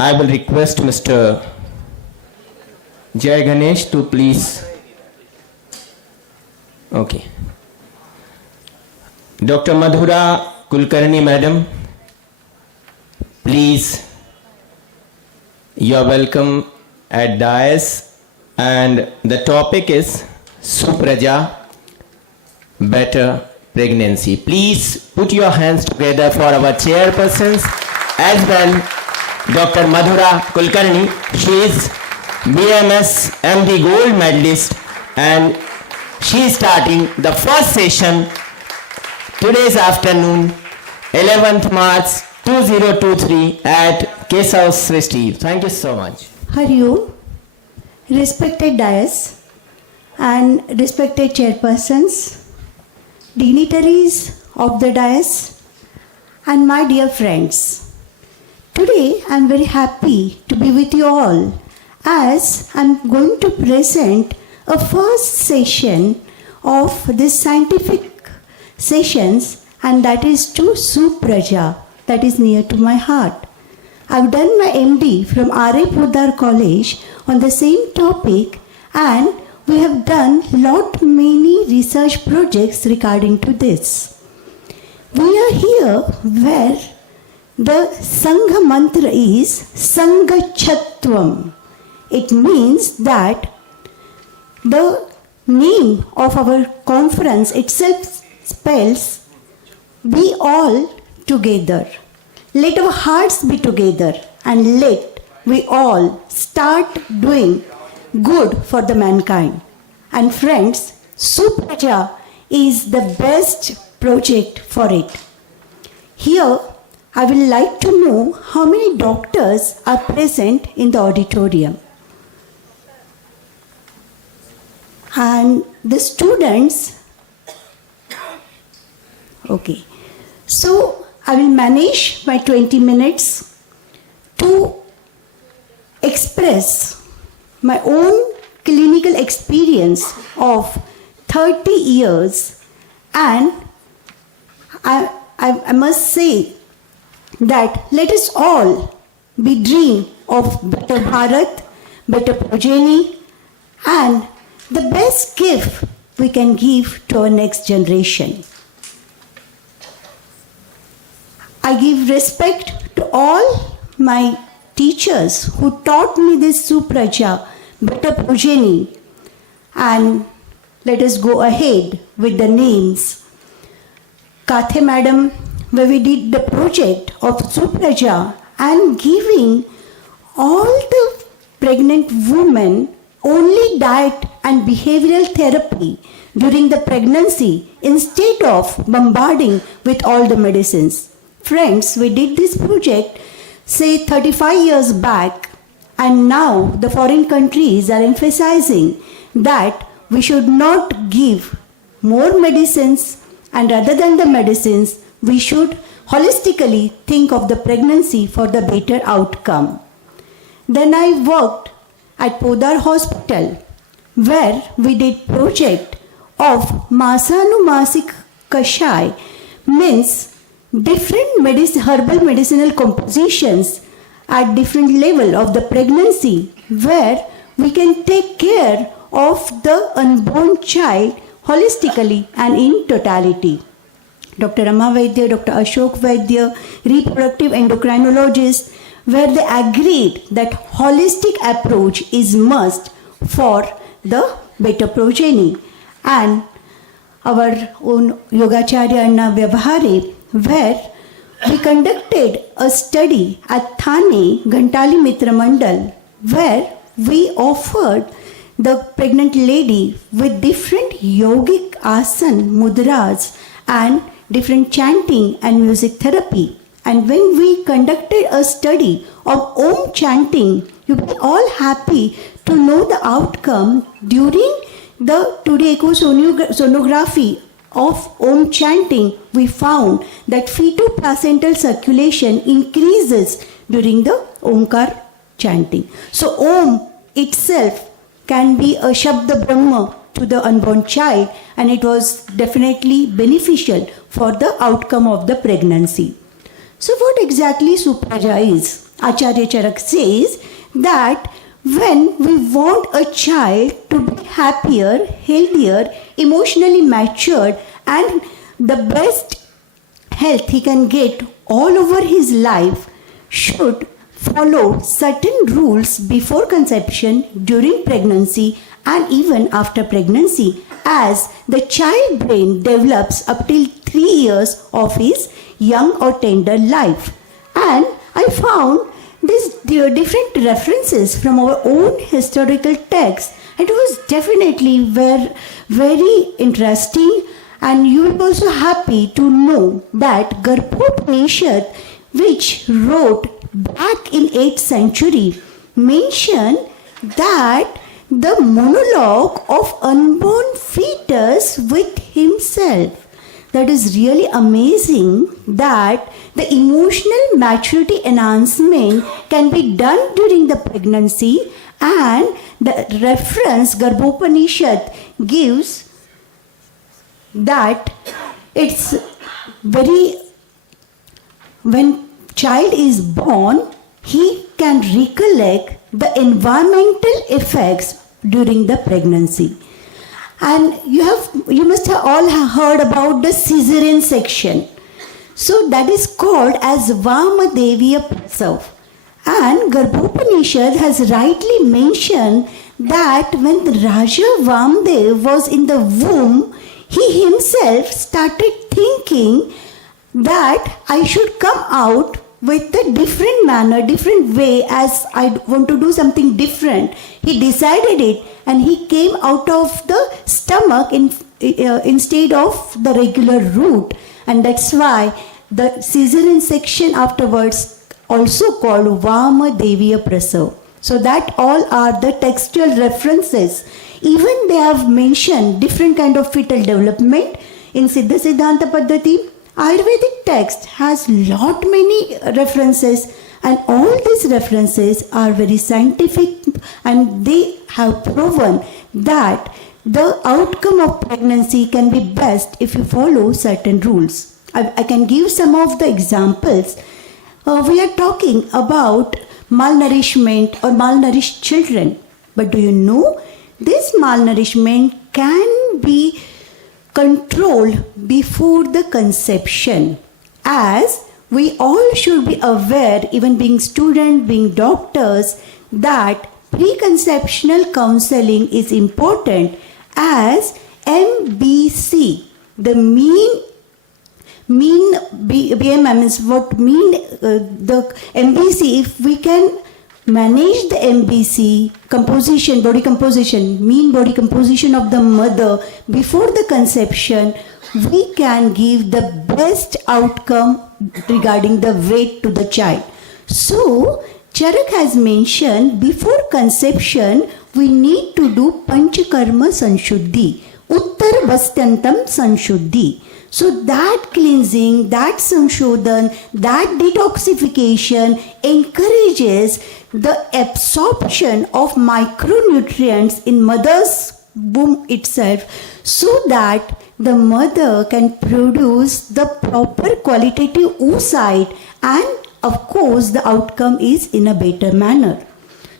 I will request Mr. Jai Ganesh to please. Okay. Dr. Madhura Kulkarni, madam, please. You are welcome at dais, and the topic is Supraja, better pregnancy. Please put your hands together for our chairpersons as well. Dr. Madhura Kulkarni, she is BMS MD Gold Medalist, and she is starting the first session today's afternoon, 11th March 2023 at Kesav Srishti. Thank you so much. Hariom, respected dais and respected chairpersons, dignitaries of the dais, and my dear friends. Today I am very happy to be with you all as I am going to present a first session of this scientific sessions, and that is to Supraja, that is near to my heart. I have done my MD from R.A. Poddar College on the same topic, and we have done many research projects regarding to this. We are here where the Sangha mantra is Sangachatvam. It means that the name of our conference itself spells we all together. Let our hearts be together and let we all start doing good for the mankind. And friends, Supraja is the best project for it. Here, I would like to know how many doctors are present in the auditorium. And the students, okay. So, I will manage my 20 minutes to express my own clinical experience of 30 years, and I must say that let us all be dream of better Bharat, better progeny, and the best gift we can give to our next generation. I give respect to all my teachers who taught me this Supraja, better progeny, and let us go ahead with the names. Kathe madam, where we did the project of Supraja and giving all the pregnant women only diet and behavioral therapy during the pregnancy instead of bombarding with all the medicines. Friends, we did this project say 35 years back, and now the foreign countries are emphasizing that we should not give more medicines, and rather than the medicines, we should holistically think of the pregnancy for the better outcome. Then I worked at Poddar Hospital, where we did project of Masanumasik Kashai, means different herbal medicinal compositions at different level of the pregnancy, where we can take care of the unborn child holistically and in totality. Dr. Rama Vaidya, Dr. Ashok Vaidya, reproductive endocrinologist, where they agreed that holistic approach is must for the better progeny. And our own Yogacharya Anna Vyavahare, where we conducted a study at Thane Ghantali Mitra Mandal, where we offered the pregnant lady with different yogic asan mudras and different chanting and music therapy. And when we conducted a study of Om chanting, you will be all happy to know the outcome during the 2D echo sonography of Om chanting. We found that fetoplacental circulation increases during the Omkar chanting. So Om itself can be a Shabda Brahma to the unborn child, and it was definitely beneficial for the outcome of the pregnancy. So what exactly Supraja is? Acharya Charak says that when we want a child to be happier, healthier, emotionally matured, and the best health he can get all over his life, should follow certain rules before conception, during pregnancy, and even after pregnancy, as the child brain develops up till 3 years of his young or tender life. And I found these different references from our own historical texts. It was definitely very interesting, and you will be also happy to know that Garbhopanishad, which wrote back in 8th century, mentioned that the monologue of unborn fetus with himself. That is really amazing that the emotional maturity enhancement can be done during the pregnancy, and the reference Garbhopanishad gives that it's very, when child is born, he can recollect the environmental effects during the pregnancy. And you must have all heard about the cesarean section. So that is called as Vamadevya Prasav. And Garbhopanishad has rightly mentioned that when the Raja Vamdev was in the womb, he himself started thinking that I should come out with a different manner, different way, as I want to do something different. He decided it, and he came out of the stomach instead of the regular route. And that's why the cesarean section afterwards also called Vamadevya Prasav. So that all are the textual references. Even they have mentioned different kind of fetal development in Siddha Siddhanta Paddhati. Ayurvedic text has lot many references, and all these references are very scientific, and they have proven that the outcome of pregnancy can be best if you follow certain rules. I can give some of the examples. We are talking about malnourishment or malnourished children. But do you know, this malnourishment can be controlled before the conception, as we all should be aware, even being students, being doctors, that preconceptional counseling is important, as MBC, the mean BMI means what mean the MBC, if we can manage the MBC composition, body composition, mean body composition of the mother before the conception, we can give the best outcome regarding the weight to the child. So Charak has mentioned before conception we need to do Panchakarma Sanshuddhi, Uttar Vastyantam Sanshuddhi. So that cleansing, that Sanshodhan, that detoxification encourages the absorption of micronutrients in mother's womb itself, so that the mother can produce the proper qualitative oocyte, and of course the outcome is in a better manner.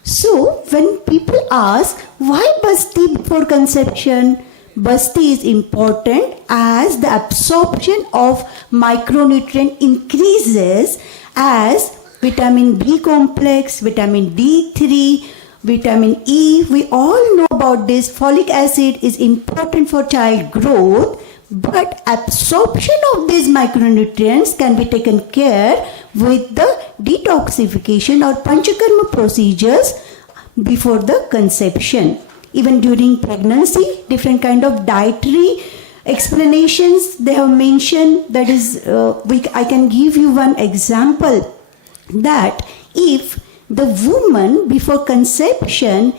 So when people ask why Basti before conception, Basti is important as the absorption of micronutrient increases, as vitamin B complex, vitamin D3, vitamin E, we all know about this. Folic acid is important for child growth, but absorption of these micronutrients can be taken care with the detoxification or panchakarma procedures before the conception. Even during pregnancy, different kind of dietary explanations they have mentioned. That is, I can give you one example, that if the woman before conception,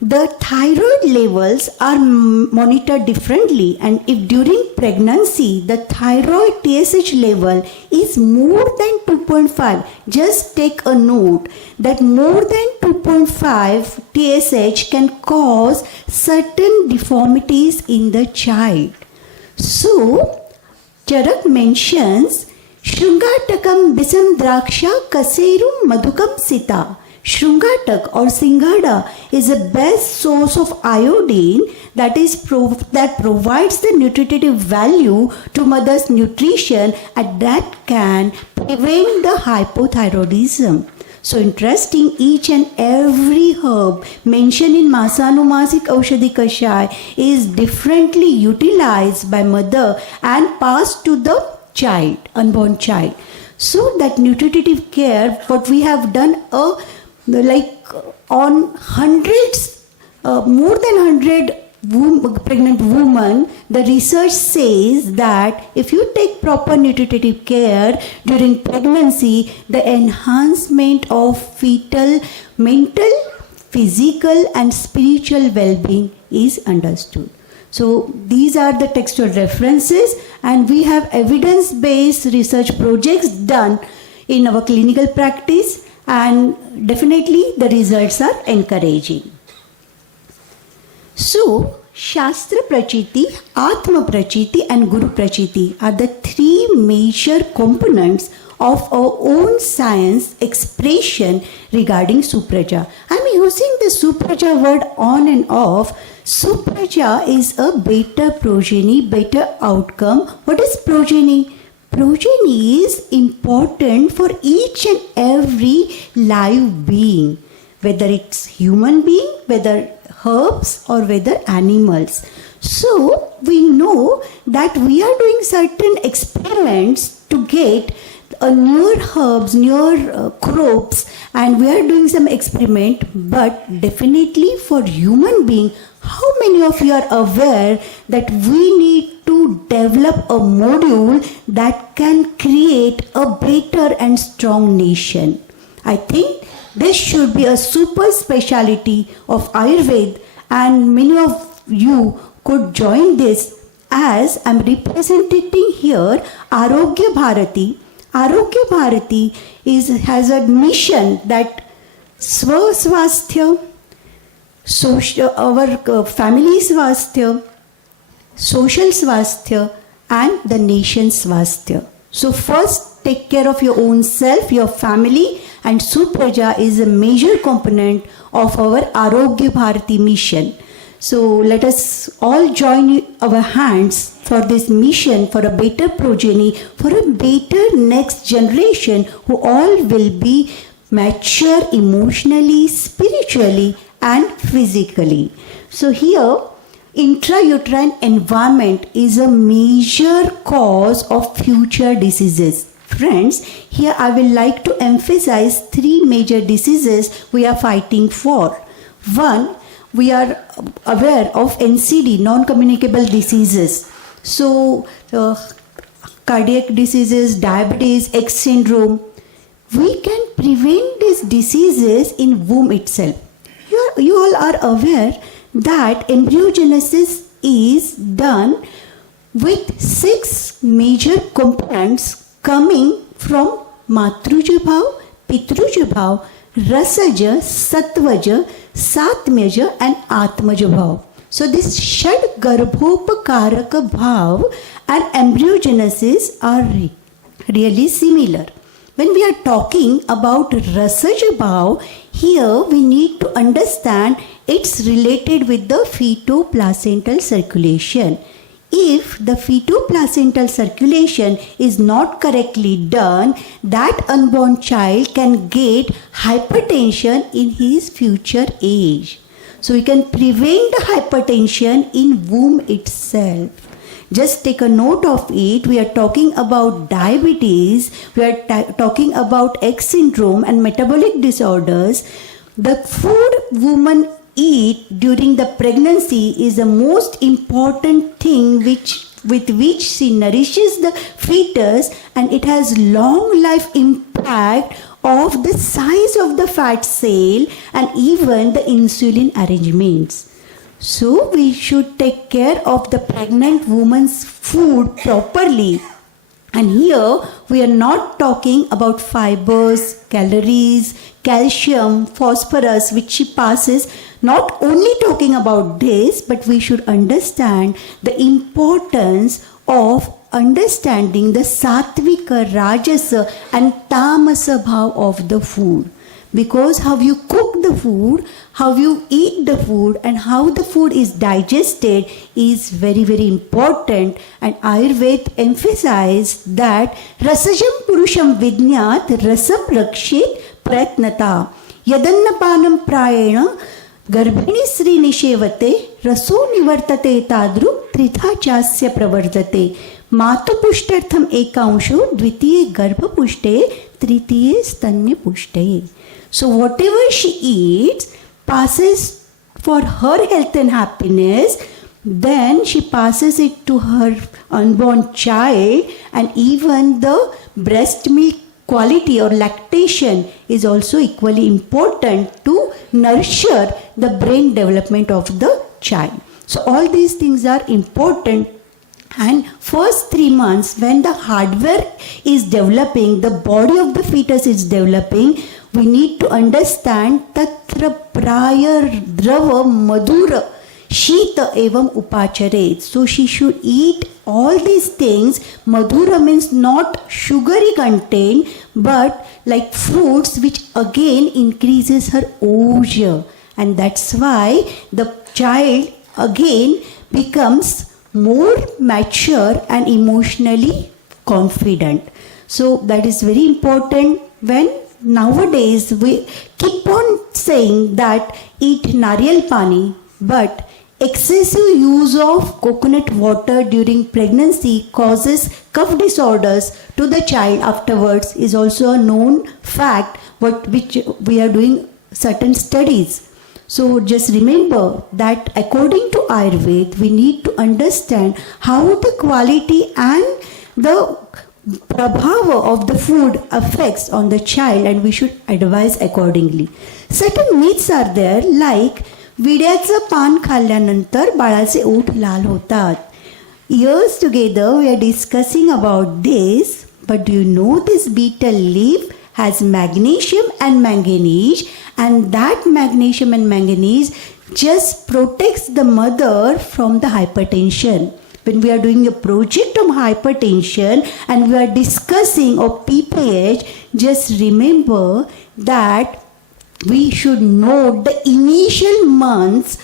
the thyroid levels are monitored differently, and if during pregnancy the thyroid TSH level is more than 2.5, just take a note that more than 2.5 TSH can cause certain deformities in the child. So Charak mentions Shrungatakam bisam draksha kaserum madhukam sita. Shrungatak or Singhada is the best source of iodine that provides the nutritive value to mother's nutrition and that can prevent the hypothyroidism. So interesting, each and every herb mentioned in Masanumasik Aushadhi Kashai is differently utilized by mother and passed to the child, unborn child. So that nutritive care, what we have done, on hundreds, more than 100 pregnant women, the research says that if you take proper nutritive care during pregnancy, the enhancement of fetal, mental, physical and spiritual well-being is understood. So these are the textual references, and we have evidence-based research projects done in our clinical practice, and definitely the results are encouraging. So, Shastra Prachiti, Atma Prachiti and Guru Prachiti are the three major components of our own science expression regarding Supraja. I am using the Supraja word on and off. Supraja is a better progeny, better outcome. What is progeny? Progeny is important for each and every live being, whether it's human being, whether herbs or whether animals. So we know that we are doing certain experiments to get newer herbs, newer crops, and we are doing some experiment, but definitely for human being, how many of you are aware that we need to develop a module that can create a better and strong nation? I think this should be a super speciality of Ayurved, and many of you could join this, as I am representing here Aarogyabharati. Aarogyabharati has a mission that Swasthya, our family swasthya, social swasthya and the nation swasthya. So first take care of your own self, your family, and Supraja is a major component of our Aarogyabharati mission. So let us all join our hands for this mission, for a better progeny, for a better next generation who all will be mature emotionally, spiritually and physically. So here, intrauterine environment is a major cause of future diseases. Friends, here I will like to emphasize three major diseases we are fighting for. One, we are aware of NCD, non-communicable diseases. So, cardiac diseases, diabetes, X syndrome. We can prevent these diseases in womb itself. You all are aware that embryogenesis is done with 6 major components coming from Matruja Bhav, Pitruja Bhav, Rasaja, Sattvaja, Satmaja and Atmaja Bhav. So this Shad Garbhopakaraka Bhav and embryogenesis are really similar. When we are talking about Rasaja Bhav, here we need to understand it's related with the fetoplacental circulation. If the fetoplacental circulation is not correctly done, that unborn child can get hypertension in his future age. So we can prevent the hypertension in womb itself. Just take a note of it. We are talking about diabetes, we are talking about X syndrome and metabolic disorders. The food women eat during the pregnancy is the most important thing with which she nourishes the fetus, and it has long life impact of the size of the fat cell and even the insulin arrangements. So we should take care of the pregnant woman's food properly. And here we are not talking about fibers, calories, calcium, phosphorus which she passes. Not only talking about this, but we should understand the importance of understanding the sattvika, rajasa and tamasa bhav of the food. Because how you cook the food, how you eat the food and how the food is digested is very, very important. And Ayurveda emphasized that rasajam purusham vidnyat rasam rakshit pratnata yadannapanam prayena गर्भिणी Shri निषेवते रसो निवर्तते तादृ त्रिधा चास्य प्रवर्तते मातुपुष्टार्थम एकांशो द्वितीय गर्भपुष्टे तृतीय स्तन्यपुष्टे. So whatever she eats passes for her health and happiness, then she passes it to her unborn child, and even the breast milk quality or lactation is also equally important to nurture the brain development of the child. So all these things are important. And first 3 months when the hardware is developing, the body of the fetus is developing, we need to understand tatra prayar drava madhura shita evam upacharet. So she should eat all these things. Madhura means not sugary content, but like fruits, which again increases her urja. And that's why the child again becomes more mature and emotionally confident. So that is very important. When nowadays we keep on saying that eat nariyal pani, but excessive use of coconut water during pregnancy causes cough disorders to the child afterwards is also a known fact, which we are doing certain studies. So just remember that according to Ayurveda, we need to understand how the quality and the prabhava of the food affects on the child, and we should advise accordingly. Certain myths are there, like विड्याचं पान खाल्ल्यानंतर बाळाचे ओठ लाल होतात. Years together we are discussing about this, but do you know this betel leaf has magnesium and manganese, and that magnesium and manganese just protects the mother from the hypertension. When we are doing a project on hypertension and we are discussing of PPH, just remember that we should note the initial months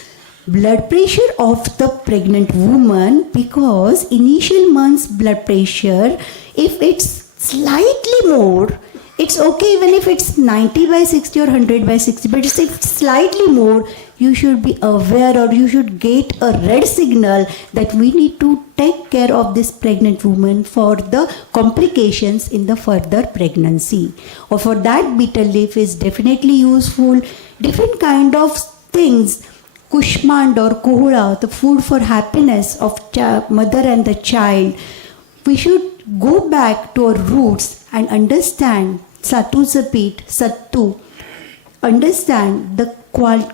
blood pressure of the pregnant woman, because initial months blood pressure, if it's slightly more, it's okay even if it's 90/60 or 100/60, but if it's slightly more, you should be aware, or you should get a red signal that we need to take care of this pregnant woman for the complications in the further pregnancy. Or for that, betel leaf is definitely useful. Different kind of things, kushmand or kohula, the food for happiness of mother and the child. We should go back to our roots and understand Sattu's pit, Sattu, understand the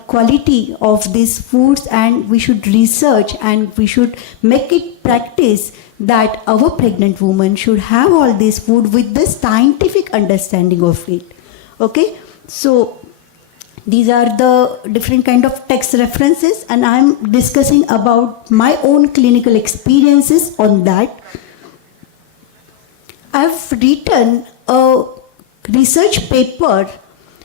quality of these foods, and we should research and we should make it practice that our pregnant woman should have all this food with the scientific understanding of it. Okay, so these are the different kind of text references, and I am discussing about my own clinical experiences on that. I have written a research paper,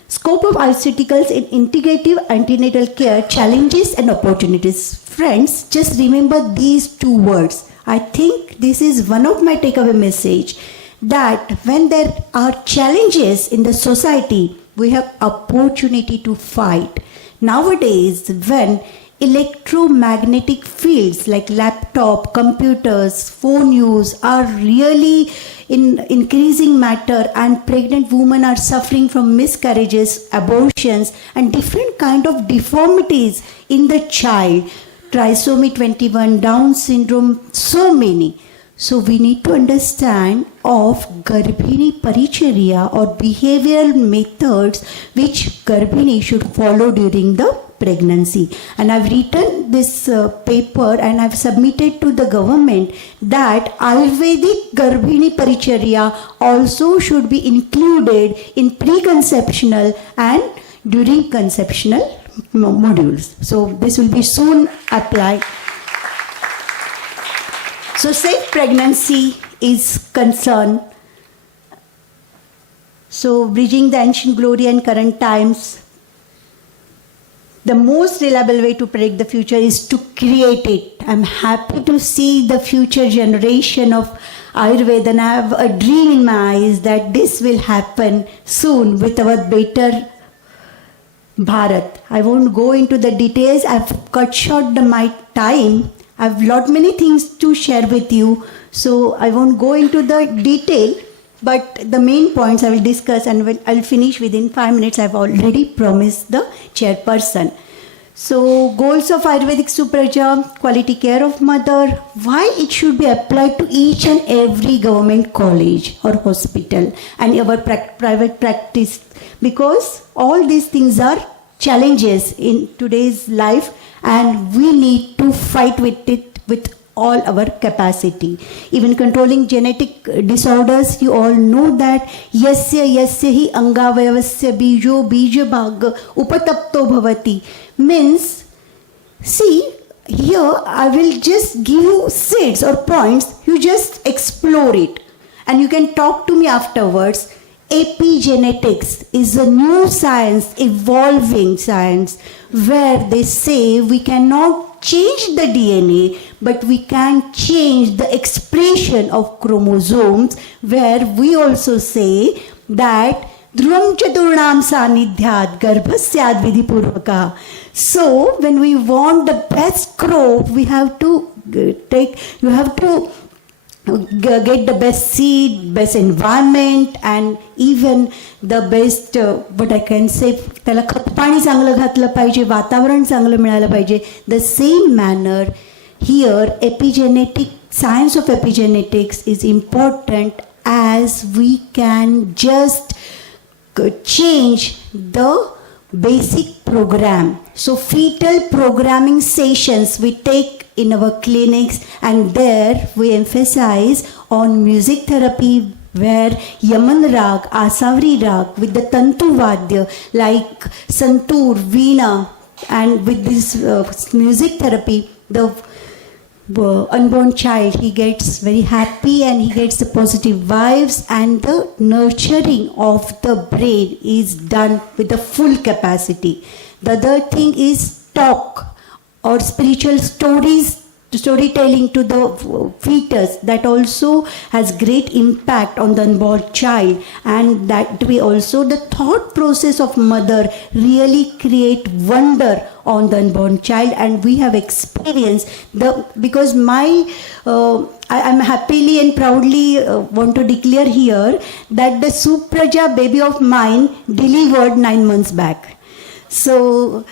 Scope of Pharmaceuticals in Integrative Antenatal Care, Challenges and Opportunities. Friends, just remember these two words. I think this is one of my takeaway message, that when there are challenges in the society, we have opportunity to fight. Nowadays, when electromagnetic fields like laptop, computers, phone use are really in increasing matter, and pregnant women are suffering from miscarriages, abortions, and different kind of deformities in the child, trisomy 21, Down syndrome, so many. So we need to understand of Garbhini Paricharya or behavioral methods which Garbhini should follow during the pregnancy. And I've written this paper and I've submitted to the government that Ayurvedic Garbhini Paricharya also should be included in preconceptional and during conceptional modules. So this will be soon applied. So safe pregnancy is concerned. So bridging the ancient glory and current times, the most reliable way to predict the future is to create it. I'm happy to see the future generation of Ayurveda, and I have a dream in my eyes that this will happen soon with our better Bharat. I won't go into the details. I've cut short my time. I've lot many things to share with you, so I won't go into the detail. But the main points I will discuss, and I'll finish within 5 minutes. I've already promised the chairperson. So, goals of Ayurvedic Supraja, quality care of mother, why it should be applied to each and every government college or hospital and our private practice, because all these things are challenges in today's life and we need to fight with it with all our capacity. Even controlling genetic disorders, you all know that yasya hi angavayavasya bijo bijabhag upatapto bhavati means, see, here I will just give you seeds or points, you just explore it and you can talk to me afterwards. Epigenetics is a new science, evolving science, where they say we cannot change the DNA, but we can change the expression of chromosomes, where we also say that Dhruvam Chaturnam Sanidhyat Garbhasyad Vidhipurvaka. So, when we want the best crop, we have to get the best seed, best environment, and even the best, what I can say, त्याला खत पाणी चांगलं घातलं पाहिजे, वातावरण चांगलं मिळालं पाहिजे. The same manner here, science of epigenetics is important, as we can just change the basic program. So fetal programming sessions we take in our clinics, and there we emphasize on music therapy, where Yaman Rag, Asavri Rag with the Tantu Vadya like Santur, Veena, and with this music therapy, the unborn child, he gets very happy and he gets the positive vibes, and the nurturing of the brain is done with the full capacity. The other thing is talk or spiritual storytelling to the fetus, that also has great impact on the unborn child, and that way also the thought process of mother really create wonder on the unborn child. And we have experienced because I am happily and proudly want to declare here that the Supraja baby of mine delivered 9 months back. So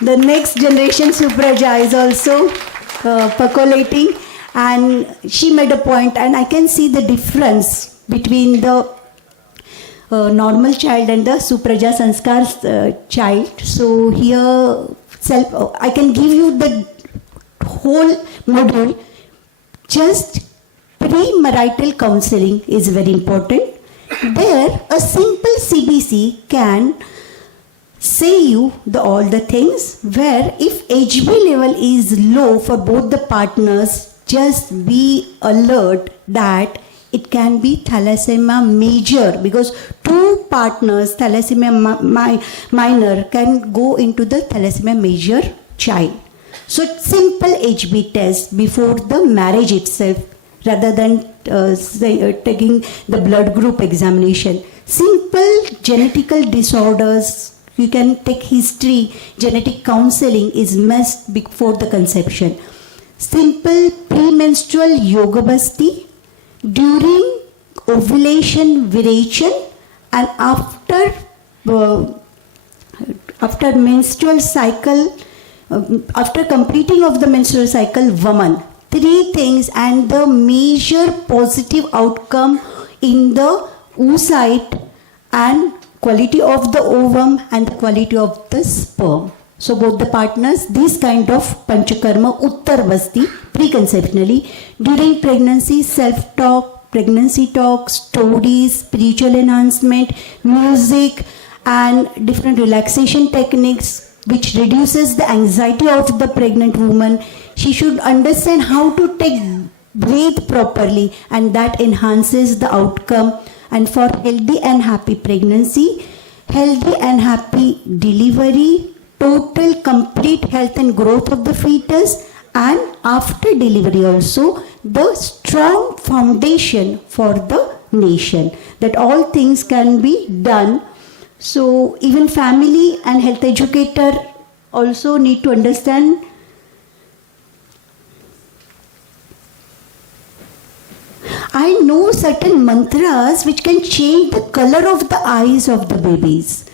the next generation Supraja is also percolating, and she made a point, and I can see the difference between the normal child and the Supraja sanskar child. So here I can give you the whole module. Just pre-marital counseling is very important. There a simple CBC can say you all the things, where if HB level is low for both the partners, just be alert that it can be thalassemia major, because two partners thalassemia minor can go into the thalassemia major child. So simple HB test before the marriage itself, rather than taking the blood group examination. Simple genetical disorders, you can take history, genetic counseling is must before the conception. Simple premenstrual yoga basti, during ovulation viration, and after menstrual cycle, after completing of the menstrual cycle, woman. 3 things, and the major positive outcome in the oocyte and quality of the ovum and the quality of the sperm. So both the partners, this kind of panchakarma uttar basti preconceptionally. During pregnancy, self-talk, pregnancy talk, stories, spiritual enhancement, music, and different relaxation techniques which reduces the anxiety of the pregnant woman. She should understand how to take breathe properly, and that enhances the outcome. And for healthy and happy pregnancy, healthy and happy delivery, total complete health and growth of the fetus, and after delivery also the strong foundation for the nation, that all things can be done. So even family and health educator also need to understand. I know certain mantras which can change the color of the eyes of the babies.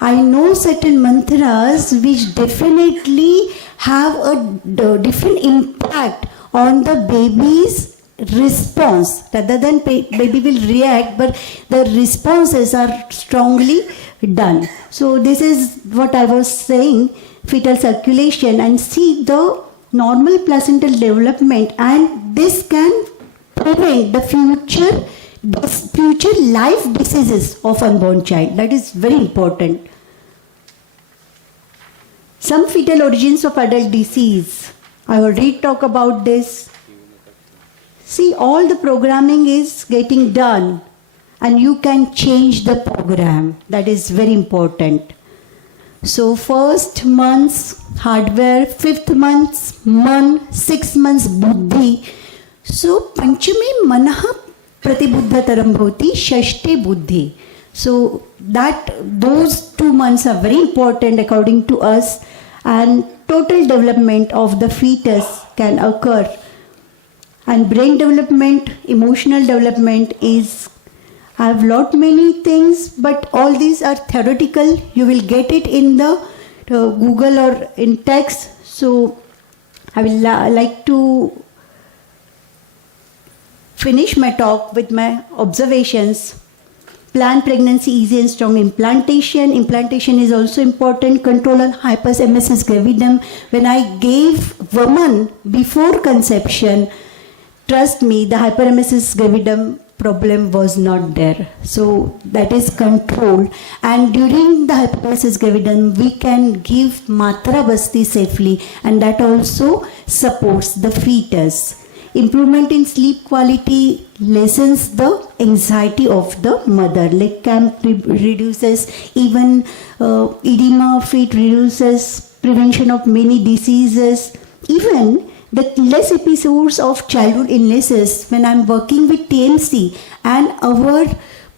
I know certain mantras which definitely have a different impact on the baby's response. Rather than baby will react, but the responses are strongly done. So this is what I was saying, fetal circulation, and see the normal placental development, and this can prevent the future life diseases of unborn child. That is very important. Some fetal origins of adult disease. I already talked about this. See, all the programming is getting done, and you can change the program. That is very important. So first month's hardware, 5th month's man, 6 months buddhi. So panchame manaha pratibuddhataram bhavati, shashte buddhi. So that those 2 months are very important according to us, and total development of the fetus can occur. And brain development, emotional development is, I have lot many things, but all these are theoretical. You will get it in the Google or in text. So I will like to finish my talk with my observations. Plan pregnancy easy and strong implantation. Implantation is also important. Control on hyperemesis gravidum. When I gave woman before conception, trust me, the hyperemesis gravidum problem was not there. So that is controlled. And during the hyperemesis gravidum, we can give matra basti safely, and that also supports the fetus. Improvement in sleep quality lessens the anxiety of the mother. Leg cramp reduces, even edema of feet reduces, prevention of many diseases, even the less episodes of childhood illnesses. When I'm working with TMC and our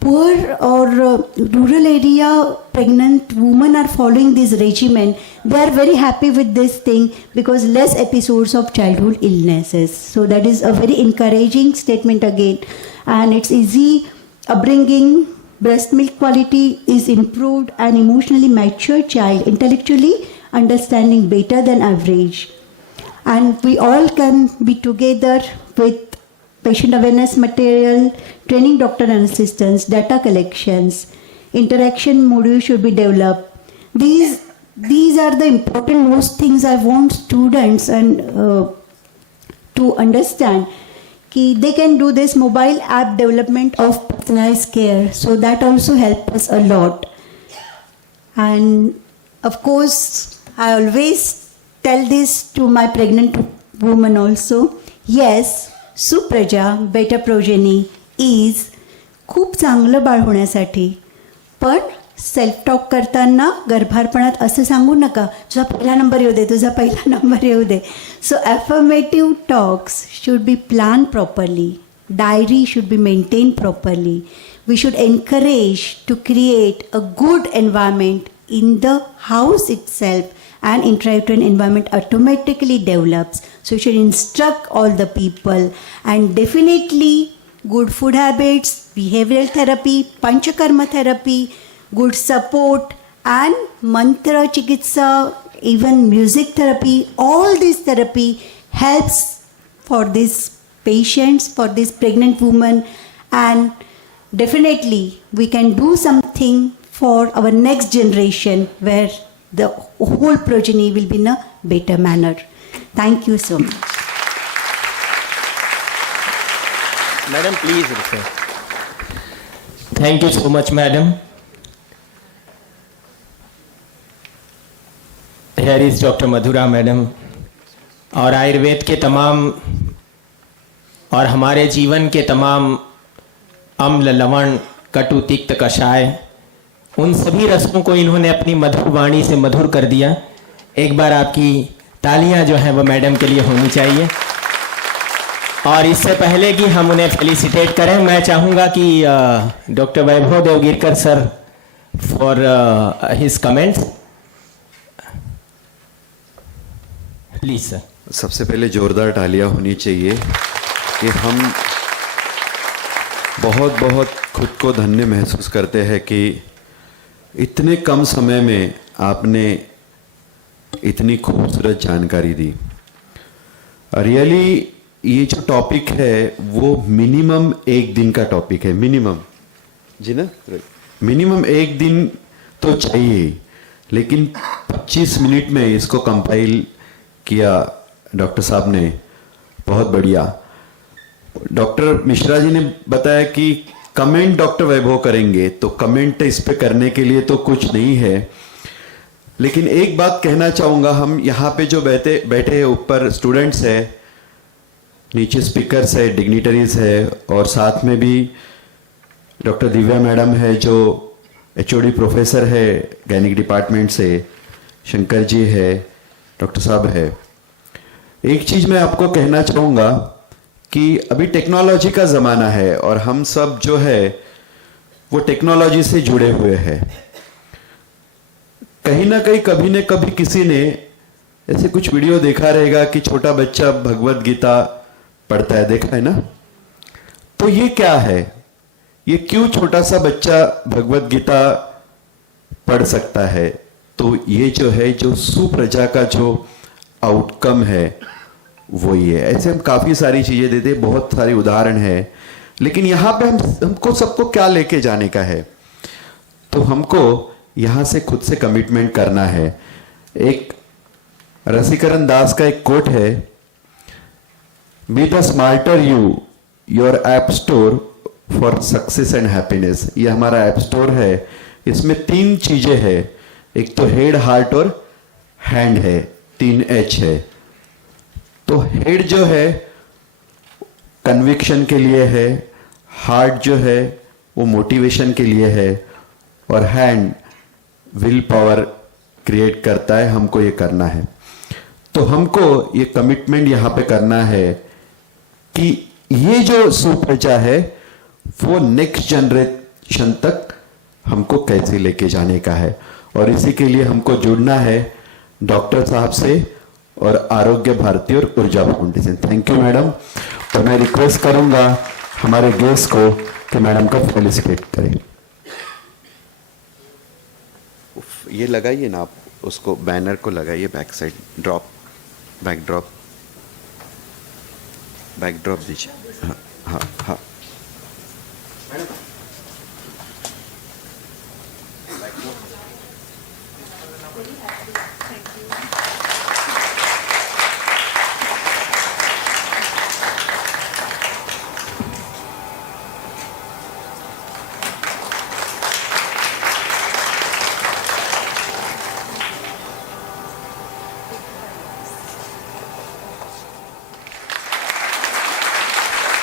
poor or rural area pregnant women are following this regimen, they are very happy with this thing because less episodes of childhood illnesses. So that is a very encouraging statement again. And it's easy upbringing, breast milk quality is improved, and emotionally mature child, intellectually understanding better than average. And we all can be together with patient awareness material, training doctor and assistants, data collections, interaction module should be developed. These are the important most things I want students and to understand. They can do this mobile app development of personalized care. So that also helps us a lot. And of course, I always tell this to my pregnant woman also. Yes, Supraja, better progeny is खूप चांगलं बाळ होण्यासाठी. पण self talk करताना गर्भारपणात असं सांगू नका तुझा पहिला नंबर येऊ दे, तुझा पहिला नंबर येऊ दे. सो affirmative talks should be planned properly. Diary should be maintained properly. We should encourage to create a good environment in the house itself, and intrauterine environment automatically develops. So you should instruct all the people, and definitely good food habits, behavioral therapy, panchakarma therapy, good support, and mantra chikitsa, even music therapy. All this therapy helps for these patients, for this pregnant woman, and definitely we can do something for our next generation where the whole progeny will be in a better manner. Thank you so much. Madam, please refer. Thank you so much, madam. Here is Dr. Madhura, madam. और आयुर्वेद के तमाम और हमारे जीवन के तमाम अम्ल लवण कटु तिक्त कषाय उन सभी रसों को इन्होंने अपनी मधुर वाणी से मधुर कर दिया। एक बार आपकी तालियां जो हैं वो मैडम के लिए होनी चाहिए। और इससे पहले कि हम उन्हें फेलिसिटेट करें, मैं चाहूँगा कि doctor Vaibhav Devgirkar sir for his comments, please sir. सबसे पहले जोरदार तालियां होनी चाहिए कि हम बहुत बहुत खुद को धन्य महसूस करते हैं कि इतने कम समय में आपने इतनी खूबसूरत जानकारी दी। रियली ये जो टॉपिक है वो मिनिमम 1 दिन का टॉपिक है, मिनिमम जी ना, मिनिमम 1 दिन तो चाहिए, लेकिन 25 मिनट में इसको कंपाइल किया डॉक्टर साहब ने, बहुत बढ़िया। डॉक्टर मिश्रा जी ने बताया कि कमेंट डॉक्टर वैभव करेंगे, तो कमेंट इस पे करने के लिए तो कुछ नहीं है, लेकिन एक बात कहना चाहूँगा, हम यहाँ पे जो बैठे ऊपर स्टूडेंट्स है, नीचे स्पीकर्स है, डिग्निटरीज है, और साथ में भी डॉक्टर दिव्या मैडम है जो एचओडी प्रोफेसर है गैनिक डिपार्टमेंट से, शंकर जी है, डॉक्टर साहब है। एक चीज़ मैं आपको कहना चाहूँगा कि अभी टेक्नोलॉजी का ज़माना है और हम सब जो है वो टेक्नोलॉजी से जुड़े हुए हैं। कहीं ना कहीं कभी न कभी किसी ने ऐसे कुछ वीडियो देखा रहेगा कि छोटा बच्चा भगवत गीता पढ़ता है, देखा है ना? तो ये क्या है, ये क्यों छोटा सा बच्चा भगवत गीता पढ़ सकता है? तो ये जो है, जो सुप्रजा का जो आउटकम है वो ये है। ऐसे हम काफ़ी सारी चीज़ें देते, बहुत सारे उदाहरण है, लेकिन यहाँ पे हमको सबको क्या लेके जाने का है? तो हमको यहाँ से खुद से कमिटमेंट करना है। एक रसिकरण दास का एक कोट है, be the smarter you, your app store for success and happiness. ये हमारा ऐप स्टोर है, इसमें 3 चीज़ें हैं, एक तो हेड, हार्ट और हैंड है, 3 H है। तो हेड जो है कन्विक्शन के लिए है, हार्ट जो है वो मोटिवेशन के लिए है, और हैंड विल पावर क्रिएट करता है, हमको ये करना है। तो हमको ये कमिटमेंट यहाँ पे करना है कि ये जो सुप्रजा है वो नेक्स्ट जनरेशन तक हमको कैसे लेके जाने का है, और इसी के लिए हमको जुड़ना है डॉक्टर साहब से और आरोग्य भारती और ऊर्जा फाउंडेशन। Thank you madam. और मैं रिक्वेस्ट करूंगा हमारे गेस्ट को कि मैडम का फेलिसिटेट करें। ये लगाइए ना आप, उसको बैनर को लगाइए, back side drop, back drop दीजिए। हाँ हाँ हाँ,